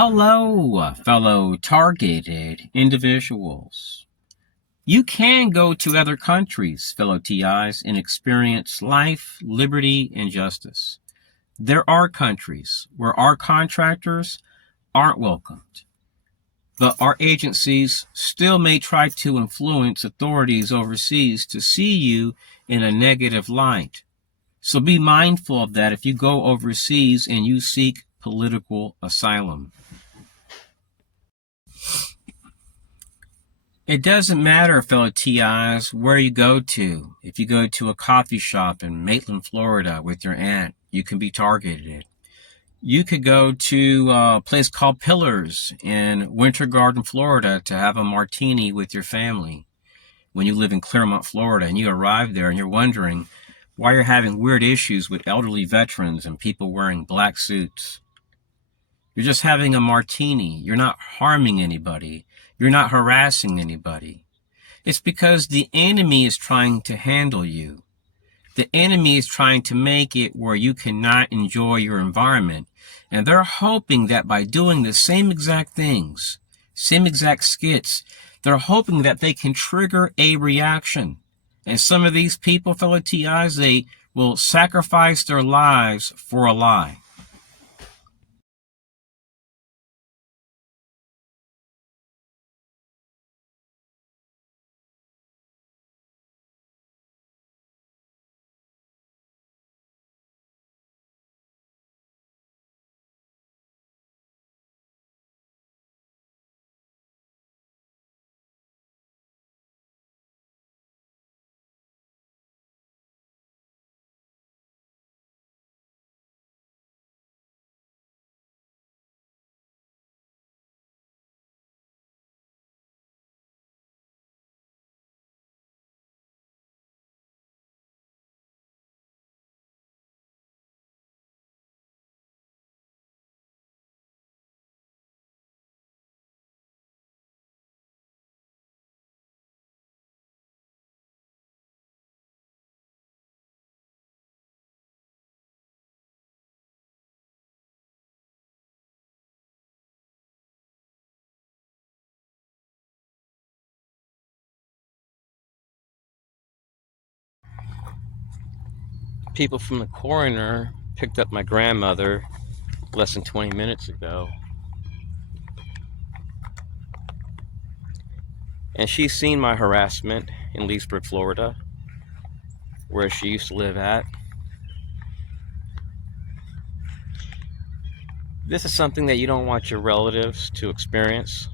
Hello, fellow targeted individuals. You can go to other countries, fellow TIs, and experience life, liberty, and justice. There are countries where our contractors aren't welcomed, but our agencies still may try to influence authorities overseas to see you in a negative light. So be mindful of that if you go overseas and you seek political asylum. It doesn't matter, fellow TIs, where you go to. If you go to a coffee shop in Maitland, Florida with your aunt, you can be targeted. You could go to a place called Pillars in Winter Garden, Florida to have a martini with your family when you live in Clermont, Florida, and you arrive there and you're wondering why you're having weird issues with elderly veterans and people wearing black suits. You're just having a martini. You're not harming anybody. You're not harassing anybody. It's because the enemy is trying to handle you. The enemy is trying to make it where you cannot enjoy your environment. And they're hoping that by doing the same exact things, same exact skits, they're hoping that they can trigger a reaction. And some of these people, fellow TIs, they will sacrifice their lives for a lie. People from the coroner picked up my grandmother less than 20 minutes ago. And she's seen my harassment in Leesburg, Florida, where she used to live at. This is something that you don't want your relatives to experience.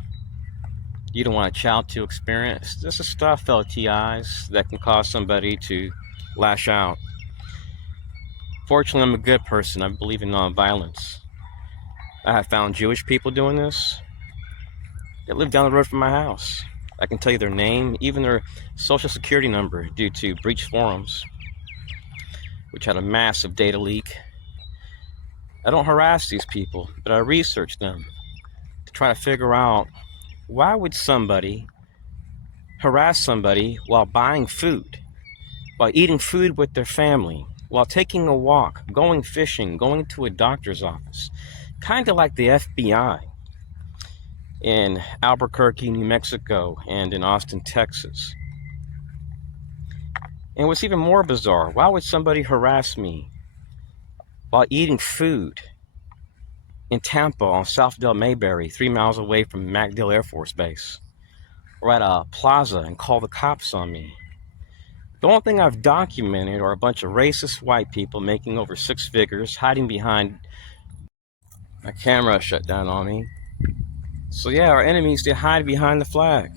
You don't want a child to experience. This is stuff, fellow TIs, that can cause somebody to lash out. Fortunately, I'm a good person. I believe in nonviolence. I have found Jewish people doing this. They live down the road from my house. I can tell you their name, even their social security number, due to breached forums, which had a massive data leak. I don't harass these people, but I research them to try to figure out why would somebody harass somebody while buying food, while eating food with their family, while taking a walk, going fishing, going to a doctor's office, kind of like the FBI in Albuquerque, New Mexico, and in Austin, Texas. And what's even more bizarre, why would somebody harass me while eating food in Tampa on South Del Mayberry, 3 miles away from MacDill Air Force Base, or at a plaza and call the cops on me? The only thing I've documented are a bunch of racist white people making over 6 figures, hiding behind... My camera shut down on me. So yeah, our enemies, they hide behind the flag.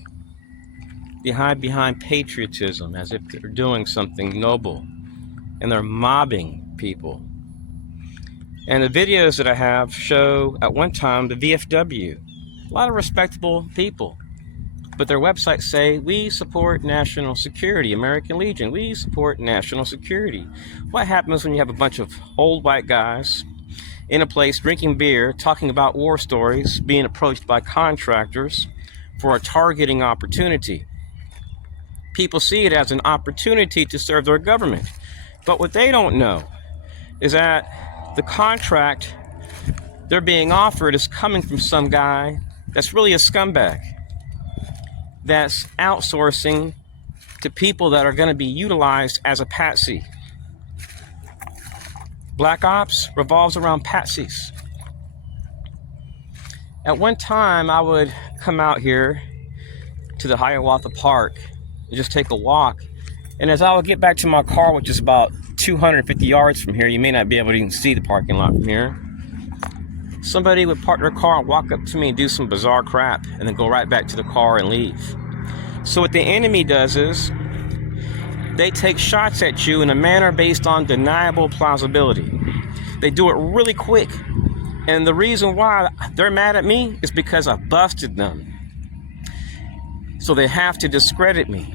They hide behind patriotism as if they're doing something noble. And they're mobbing people. And the videos that I have show, at one time, the VFW. A lot of respectable people. But their websites say, we support national security, American Legion, we support national security. What happens when you have a bunch of old white guys in a place drinking beer, talking about war stories, being approached by contractors for a targeting opportunity? People see it as an opportunity to serve their government. But what they don't know is that the contract they're being offered is coming from some guy that's really a scumbag, that's outsourcing to people that are going to be utilized as a patsy. Black ops revolves around patsies. At one time, I would come out here to the Hiawatha Park and just take a walk. And as I would get back to my car, which is about 250 yards from here, you may not be able to even see the parking lot from here, somebody would park their car and walk up to me and do some bizarre crap and then go right back to the car and leave. So what the enemy does is they take shots at you in a manner based on deniable plausibility. They do it really quick. And the reason why they're mad at me is because I busted them. So they have to discredit me.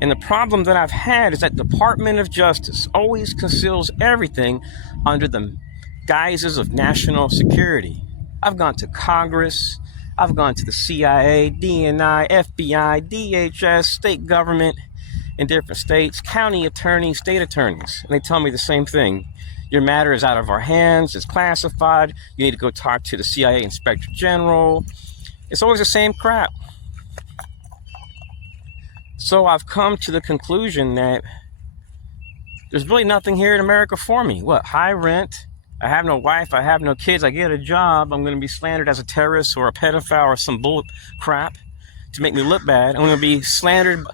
And the problem that I've had is that the Department of Justice always conceals everything under the guises of national security. I've gone to Congress, I've gone to the CIA, DNI, FBI, DHS, state government in different states, county attorneys, state attorneys, and they tell me the same thing. Your matter is out of our hands, it's classified, you need to go talk to the CIA Inspector General. It's always the same crap. So I've come to the conclusion that there's really nothing here in America for me. What, high rent, I have no wife, I have no kids, I get a job, I'm going to be slandered as a terrorist or a pedophile or some bull crap to make me look bad. I'm going to be slandered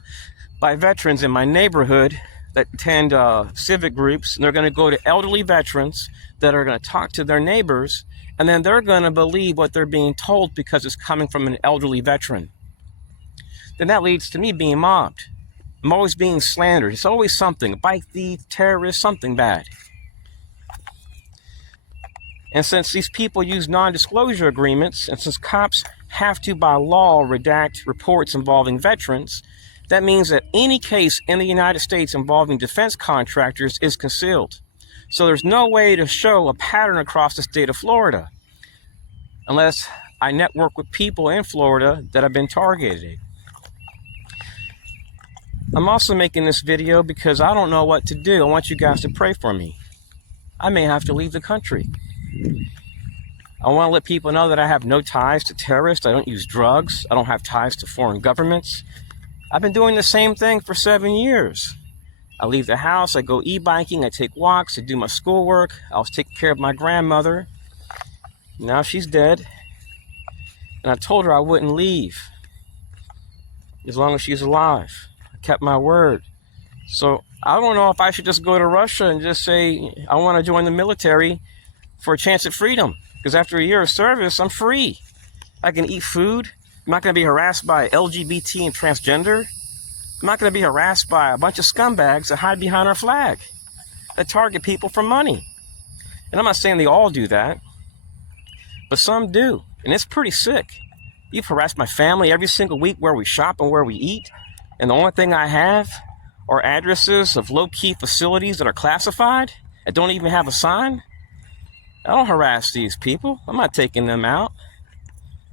by veterans in my neighborhood that attend civic groups, and they're going to go to elderly veterans that are going to talk to their neighbors, and then they're going to believe what they're being told because it's coming from an elderly veteran. Then that leads to me being mobbed. I'm always being slandered. It's always something, a bike thief, terrorist, something bad. And since these people use non-disclosure agreements, and since cops have to by law redact reports involving veterans, that means that any case in the United States involving defense contractors is concealed. So there's no way to show a pattern across the state of Florida unless I network with people in Florida that have been targeted. I'm also making this video because I don't know what to do. I want you guys to pray for me. I may have to leave the country. I want to let people know that I have no ties to terrorists. I don't use drugs. I don't have ties to foreign governments. I've been doing the same thing for 7 years. I leave the house, I go e-biking, I take walks, I do my schoolwork. I was taking care of my grandmother. Now she's dead. And I told her I wouldn't leave as long as she's alive. I kept my word. So I don't know if I should just go to Russia and just say I want to join the military for a chance at freedom. Because after a year of service, I'm free. I can eat food. I'm not going to be harassed by LGBT and transgender. I'm not going to be harassed by a bunch of scumbags that hide behind our flag, that target people for money. And I'm not saying they all do that, but some do. And it's pretty sick. You've harassed my family every single week where we shop and where we eat. And the only thing I have are addresses of low-key facilities that are classified and don't even have a sign. I don't harass these people. I'm not taking them out.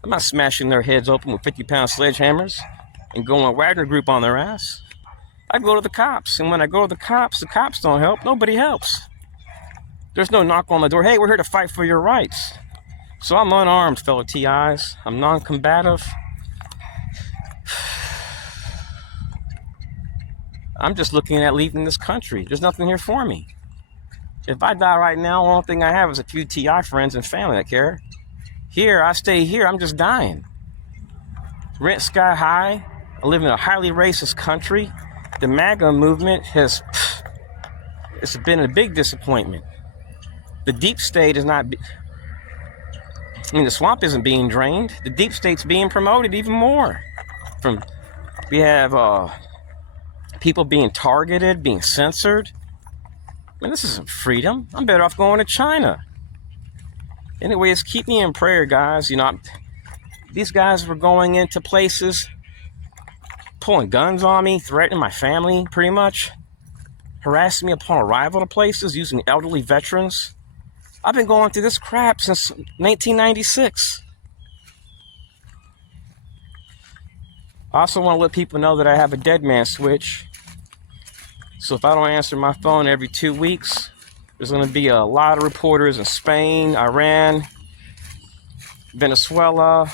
I'm not smashing their heads open with 50-pound sledgehammers and going Wagner Group on their ass. I go to the cops, and when I go to the cops don't help. Nobody helps. There's no knock on the door. Hey, we're here to fight for your rights. So I'm unarmed, fellow TIs. I'm non-combative. I'm just looking at leaving this country. There's nothing here for me. If I die right now, the only thing I have is a few TI friends and family that care. Here, I stay here, I'm just dying. Rent sky high. I live in a highly racist country. The MAGA movement it's been a big disappointment. The deep state is not, the swamp isn't being drained. The deep state's being promoted even more. We have people being targeted, being censored. Man, this isn't freedom. I'm better off going to China. Anyways, keep me in prayer, guys. These guys were going into places, pulling guns on me, threatening my family, pretty much. Harassing me upon arrival to places, using elderly veterans. I've been going through this crap since 1996. I also want to let people know that I have a dead man switch. So if I don't answer my phone every 2 weeks, there's going to be a lot of reporters in Spain, Iran, Venezuela,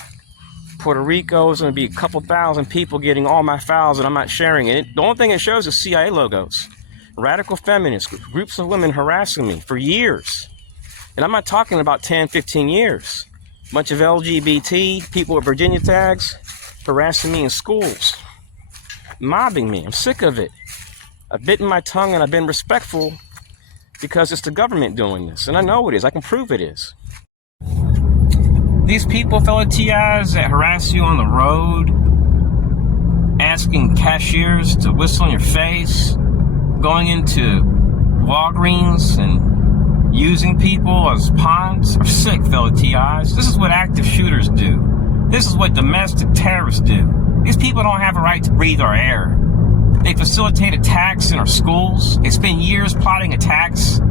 Puerto Rico is going to be a couple thousand people getting all my files, and I'm not sharing it. The only thing it shows is CIA logos. Radical feminists, groups of women harassing me for years. And I'm not talking about 10, 15 years. A bunch of LGBT people with Virginia tags harassing me in schools, mobbing me. I'm sick of it. I've bitten my tongue and I've been respectful because it's the government doing this. And I know it is. I can prove it is. These people, fellow TIs, that harass you on the road, asking cashiers to whistle in your face, going into Walgreens and using people as pawns, are sick, fellow TIs. This is what active shooters do. This is what domestic terrorists do. These people don't have a right to breathe our air. They facilitate attacks in our schools. They spend years plotting attacks.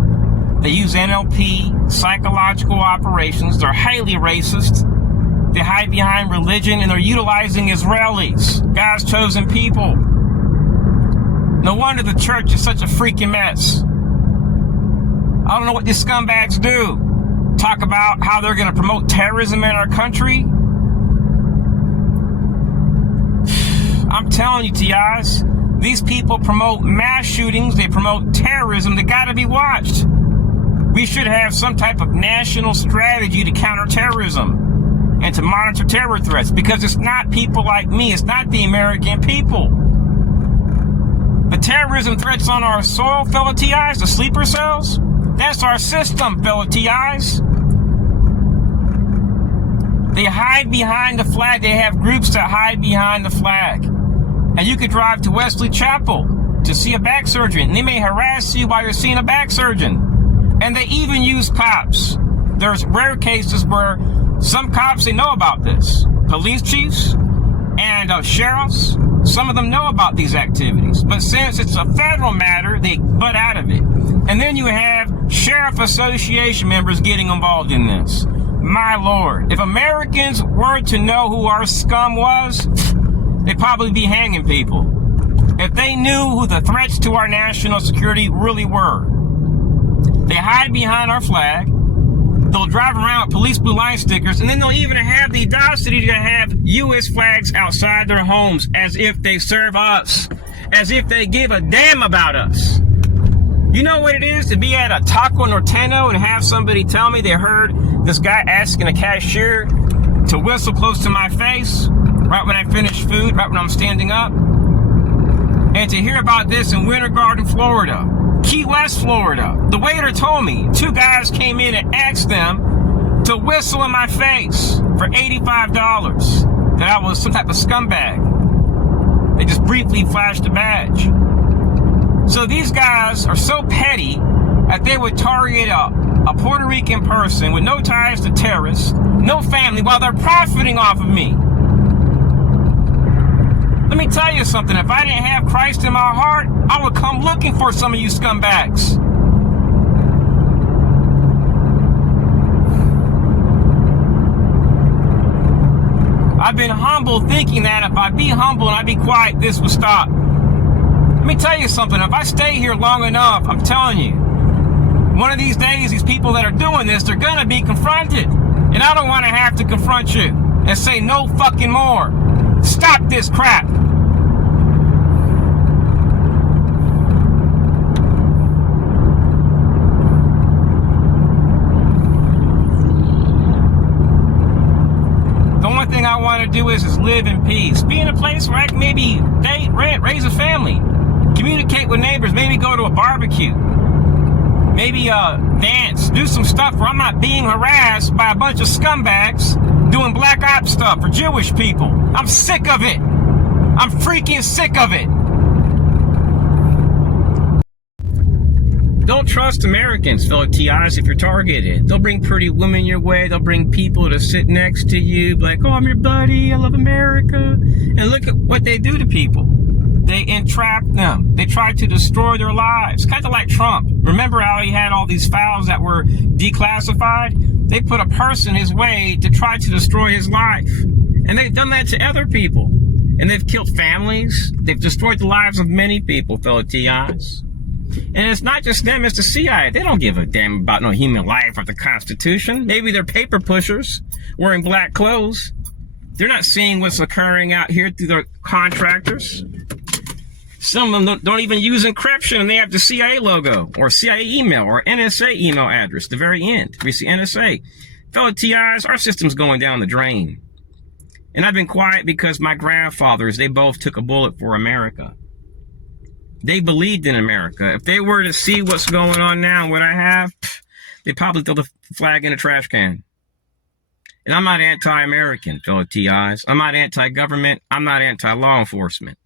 They use NLP, psychological operations. They're highly racist. They hide behind religion, and they're utilizing Israelis, God's chosen people. No wonder the church is such a freaking mess. I don't know what these scumbags do. Talk about how they're going to promote terrorism in our country. I'm telling you, TIs, these people promote mass shootings. They promote terrorism. They got to be watched. We should have some type of national strategy to counter terrorism and to monitor terror threats, because it's not people like me. It's not the American people. The terrorism threats on our soil, fellow TIs, the sleeper cells, that's our system, fellow TIs. They hide behind the flag. They have groups that hide behind the flag. And you could drive to Wesley Chapel to see a back surgeon, and they may harass you while you're seeing a back surgeon. And they even use cops. There's rare cases where some cops, they know about this. Police chiefs and sheriffs, some of them know about these activities. But since it's a federal matter, they butt out of it. And then you have sheriff association members getting involved in this. My Lord, if Americans were to know who our scum was, they'd probably be hanging people. If they knew who the threats to our national security really were. They hide behind our flag. They'll drive around with police blue line stickers, and then they'll even have the audacity to have U.S. flags outside their homes as if they serve us, as if they give a damn about us. You know what it is to be at a Taco Norteno and have somebody tell me they heard this guy asking a cashier to whistle close to my face right when I finish food, right when I'm standing up? And to hear about this in Winter Garden, Florida, Key West, Florida. The waiter told me 2 guys came in and asked them to whistle in my face for $85. That I was some type of scumbag. They just briefly flashed a badge. So these guys are so petty that they would target a Puerto Rican person with no ties to terrorists, no family, while they're profiting off of me. Let me tell you something. If I didn't have Christ in my heart, I would come looking for some of you scumbags. I've been humble, thinking that if I be humble and I be quiet, this will stop. Let me tell you something. If I stay here long enough, I'm telling you, one of these days, these people that are doing this, they're going to be confronted. And I don't want to have to confront you and say no fucking more. Stop this crap. The only thing I want to do is live in peace. Be in a place where I can maybe date, rent, raise a family, communicate with neighbors, maybe go to a barbecue, maybe dance, do some stuff where I'm not being harassed by a bunch of scumbags doing black ops stuff for Jewish people. I'm sick of it. I'm freaking sick of it. Don't trust Americans, fellow TIs, if you're targeted. They'll bring pretty women your way. They'll bring people to sit next to you, like, oh, I'm your buddy, I love America. And look at what they do to people. They entrap them. They try to destroy their lives. Kind of like Trump. Remember how he had all these files that were declassified? They put a person his way to try to destroy his life. And they've done that to other people. And they've killed families. They've destroyed the lives of many people, fellow TIs. And it's not just them, it's the CIA. They don't give a damn about no human life or the Constitution. Maybe they're paper pushers wearing black clothes. They're not seeing what's occurring out here through their contractors. Some of them don't even use encryption, and they have the CIA logo or CIA email or NSA email address at the very end. We see NSA. Fellow TIs, our system's going down the drain. And I've been quiet because my grandfathers, they both took a bullet for America. They believed in America. If they were to see what's going on now, what I have, they'd probably throw the flag in a trash can. And I'm not anti-American, fellow TIs. I'm not anti-government. I'm not anti-law enforcement.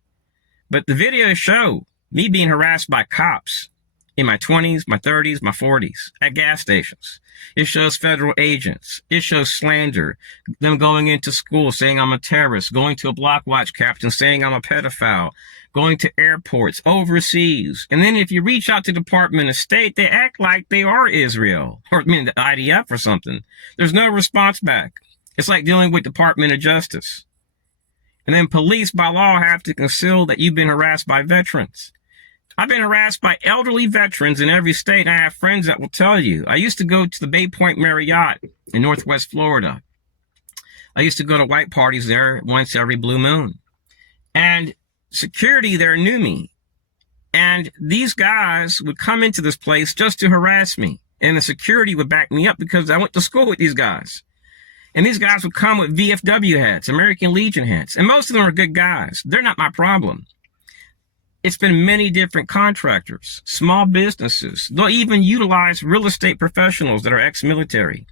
But the videos show me being harassed by cops in my 20s, my 30s, my 40s at gas stations. It shows federal agents. It shows slander, them going into school saying I'm a terrorist, going to a block watch captain saying I'm a pedophile, going to airports, overseas. And then if you reach out to the Department of State, they act like they are Israel, or the IDF or something. There's no response back. It's like dealing with Department of Justice. And then police by law have to conceal that you've been harassed by veterans. I've been harassed by elderly veterans in every state. I have friends that will tell you. I used to go to the Bay Point Marriott in Northwest Florida. I used to go to white parties there once every blue moon. And security there knew me. And these guys would come into this place just to harass me. And the security would back me up because I went to school with these guys. And these guys would come with VFW hats, American Legion hats. And most of them are good guys. They're not my problem. It's been many different contractors, small businesses. They'll even utilize real estate professionals that are ex-military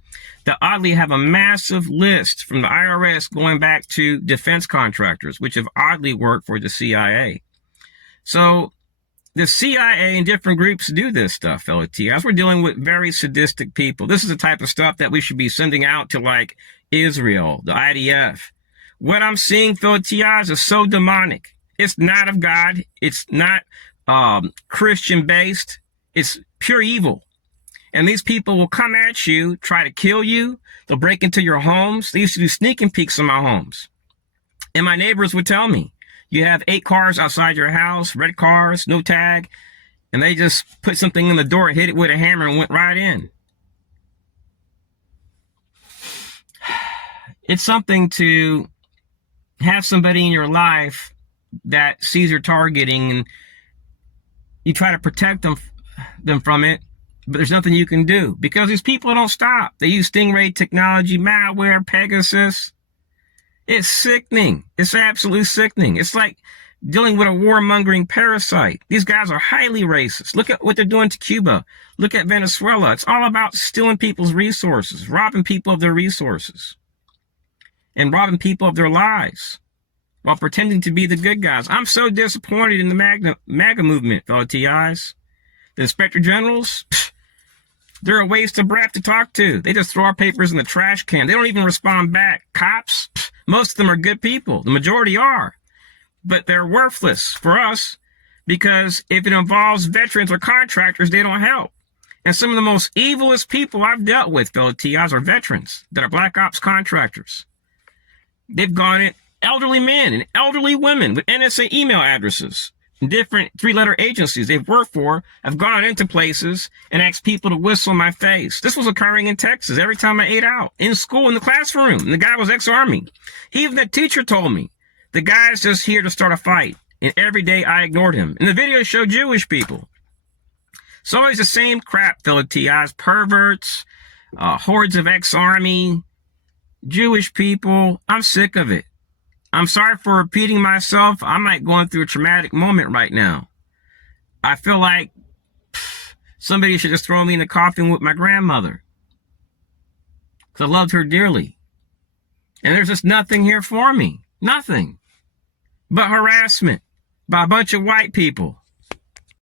that oddly have a massive list from the IRS going back to defense contractors, which have oddly worked for the CIA. So the CIA and different groups do this stuff, fellow TIs. We're dealing with very sadistic people. This is the type of stuff that we should be sending out to like Israel, the IDF. What I'm seeing, fellow TIs, is so demonic. It's not of God. It's not Christian based. It's pure evil. And these people will come at you, try to kill you. They'll break into your homes. They used to do sneaking peeks in my homes. And my neighbors would tell me, you have 8 cars outside your house, red cars, no tag. And they just put something in the door, hit it with a hammer, and went right in. It's something to have somebody in your life that sees your targeting and you try to protect them from it, but there's nothing you can do because these people don't stop. They use Stingray technology, malware, Pegasus. It's sickening. It's absolutely sickening. It's like dealing with a warmongering parasite. These guys are highly racist. Look at what they're doing to Cuba. Look at Venezuela. It's all about stealing people's resources, robbing people of their resources, and robbing people of their lives while pretending to be the good guys. I'm so disappointed in the MAGA movement, fellow TIs. The inspector generals, they're a waste of breath to talk to. They just throw our papers in the trash can. They don't even respond back. Cops, most of them are good people. The majority are. But they're worthless for us because if it involves veterans or contractors, they don't help. And some of the most evilest people I've dealt with, fellow TIs, are veterans that are black ops contractors. They've gone in. Elderly men and elderly women with NSA email addresses and different 3-letter agencies they've worked for have gone into places and asked people to whistle in my face. This was occurring in Texas every time I ate out, in school, in the classroom. And the guy was ex-Army. Even the teacher told me, the guy's just here to start a fight. And every day I ignored him. And the video showed Jewish people. It's always the same crap, fellow TIs. Perverts, hordes of ex-Army, Jewish people. I'm sick of it. I'm sorry for repeating myself. I'm like going through a traumatic moment right now. I feel like somebody should just throw me in the coffin with my grandmother, because I loved her dearly. And there's just nothing here for me. Nothing. But harassment by a bunch of white people.